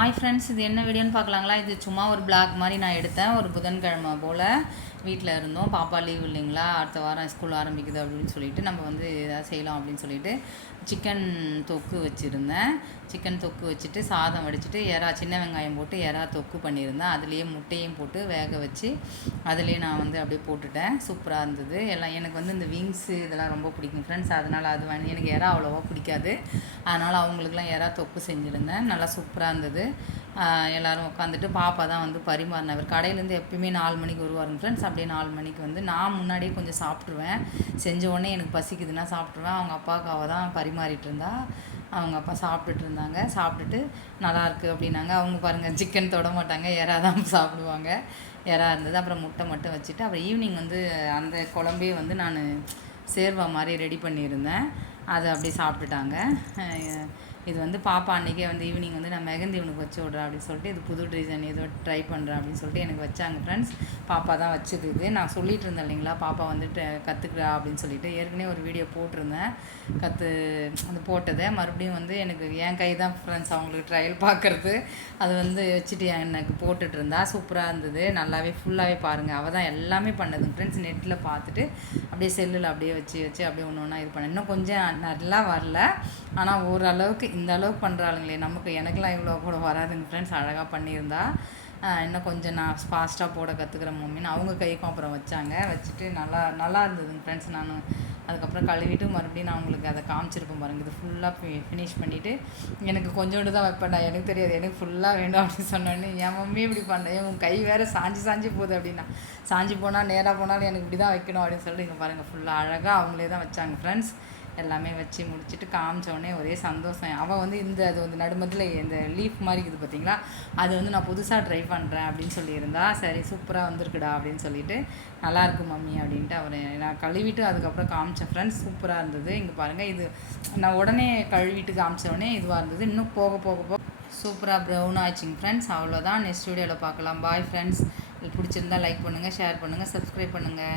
Hi friends, இது என்ன வீடியோன்னு பார்க்கலாங்களா? இது சும்மா ஒரு பிளாக் மாதிரி நான் எடுத்தேன். ஒரு புதன்கிழமை போல் வீட்டில் இருந்தோம். பாப்பா லீவ் இல்லைங்களா, அடுத்த வாரம் ஸ்கூல் ஆரம்பிக்குது அப்படின்னு சொல்லிட்டு நம்ம வந்து எதாவது செய்யலாம் அப்படின்னு சொல்லிட்டு சிக்கன் தொக்கு வச்சுருந்தேன். சிக்கன் தொக்கு வச்சுட்டு சாதம் வடிச்சிட்டு சின்ன வெங்காயம் போட்டு தொக்கு பண்ணியிருந்தேன். அதுலேயே முட்டையும் போட்டு வேக வச்சு அதுலேயே நான் வந்து அப்படியே போட்டுட்டேன். சூப்பராக இருந்தது. எல்லாம் எனக்கு வந்து இந்த விங்ஸு இதெல்லாம் ரொம்ப பிடிக்கும் ஃப்ரெண்ட்ஸ். அதனால் அது எனக்கு அவ்வளோவா பிடிக்காது. அதனால் அவங்களுக்குலாம் தொக்கு செஞ்சுருந்தேன். நல்லா சூப்பராக இருந்தது. எல்லோரும் உட்காந்துட்டு பாப்பா தான் வந்து பரிமாறினவர். கடையிலேருந்து எப்பயுமே 4 மணிக்கு வருவாருங்க ஃப்ரெண்ட்ஸ். அப்படியே 4 மணிக்கு வந்து நான் முன்னாடியே கொஞ்சம் சாப்பிட்ருவேன். செஞ்ச உடனே எனக்கு பசிக்குதுன்னா சாப்பிட்ருவேன். அவங்க அப்பாவுக்கு அவள் தான் பரிமாறிட்டு இருந்தா. அவங்க அப்பா சாப்பிட்டுட்டு இருந்தாங்க. சாப்பிட்டுட்டு நல்லாயிருக்கு அப்படின்னாங்க. அவங்க பாருங்கள், சிக்கன் தொட மாட்டாங்க, தான் சாப்பிடுவாங்க. இருந்தது. அப்புறம் முட்டை மட்டும் வச்சுட்டு அப்புறம் ஈவினிங் வந்து அந்த குழம்பே வந்து நான் சேர்வா மாதிரி ரெடி பண்ணியிருந்தேன். அதை அப்படியே சாப்பிட்டுட்டாங்க. இது வந்து பாப்பா அன்றைக்கே வந்து ஈவினிங் வந்து நான் மெகந்தி இவனுக்கு வச்சு விட்றேன் அப்படின்னு சொல்லிட்டு இது புது டிசைன் ஏதோ ட்ரை பண்ணுறேன் அப்படின்னு சொல்லிட்டு எனக்கு வச்சாங்க ஃப்ரெண்ட்ஸ். பாப்பா தான் வச்சது. இது நான் சொல்லிட்டு இருந்தேன் இல்லைங்களா, பாப்பா வந்துட்டு கற்றுக்குறா அப்படின்னு சொல்லிட்டு. ஏற்கனவே ஒரு வீடியோ போட்டிருந்தேன் அது போட்டதை. மறுபடியும் வந்து எனக்கு என் கை தான் ஃப்ரெண்ட்ஸ் அவங்களுக்கு ட்ரையல் பார்க்குறது. அது வந்து வச்சுட்டு எனக்கு போட்டுட்டு இருந்தா. சூப்பராக இருந்தது. நல்லாவே ஃபுல்லாகவே பாருங்கள், அவள் தான் எல்லாமே பண்ணதுங்க ஃப்ரெண்ட்ஸ். நெட்டில் பார்த்துட்டு அப்படியே செல்லில் அப்படியே வச்சு அப்படியே ஒன்று ஒன்றா இது பண்ணேன். இன்னும் கொஞ்சம் நல்லா வரல, ஆனால் ஓரளவுக்கு இந்த அளவுக்கு பண்ணுறாளுங்களே எனக்கெல்லாம் இவ்வளோ கூட வராதுங்க ஃப்ரெண்ட்ஸ். அழகாக பண்ணியிருந்தா. இன்னும் கொஞ்சம் நான் ஃபாஸ்ட்டாக போட கற்றுக்குற மம்மின்னு அவங்க கைக்கும் அப்புறம் வச்சுட்டு நல்லா இருந்ததுங்க ஃப்ரெண்ட்ஸ். நான் அதுக்கப்புறம் கழுவிட்டு மறுபடியும் நான் உங்களுக்கு அதை காமிச்சிருப்பேன் பாருங்கள். இது ஃபுல்லாக ஃபினிஷ் பண்ணிவிட்டு எனக்கு கொஞ்சோண்டு தான் வைப்பேன்டா, எனக்கு தெரியாது, எனக்கு ஃபுல்லாக வேண்டும் அப்படின்னு சொன்னோன்னே என் மம்மி இப்படி பண்ணேன், உன் கை வேறு சாஞ்சு போகுது அப்படின்னா. சாஞ்சு போனால் நேராக போனாலும் எனக்கு இப்படி தான் வைக்கணும் அப்படின்னு சொல்லிட்டு இங்கே பாருங்கள், ஃபுல்லாக அழகாக அவங்களே தான் வச்சாங்க ஃப்ரெண்ட்ஸ். எல்லாமே வச்சு முடிச்சுட்டு காமிச்சோடனே ஒரே சந்தோஷம். அவள் வந்து அது வந்து நடுமத்தில் இந்த லீஃப் மாதிரி இருக்குது பார்த்தீங்களா, அது வந்து நான் புதுசாக ட்ரை பண்ணுறேன் அப்படின்னு சொல்லியிருந்தா. சரி சூப்பராக வந்திருக்குடா அப்படின்னு சொல்லிட்டு நல்லாயிருக்கு மம்மி அப்படின்ட்டு அவரை நான் கழுவிட்டு அதுக்கப்புறம் காமிச்சேன் ஃப்ரெண்ட்ஸ். சூப்பராக இருந்தது. இங்கே பாருங்கள், இது நான் உடனே கழுவிட்டு காமிச்சோடனே இதுவாக இருந்தது. இன்னும் போக சூப்பராக ப்ரௌன் ஆயிடுச்சிங்க ஃப்ரெண்ட்ஸ். அவ்வளோதான். நெக்ஸ்ட் வீடியோவில் பார்க்கலாம். Bye friends. பிடிச்சிருந்தா லைக் பண்ணுங்கள், ஷேர் பண்ணுங்கள், சப்ஸ்கிரைப் பண்ணுங்கள்.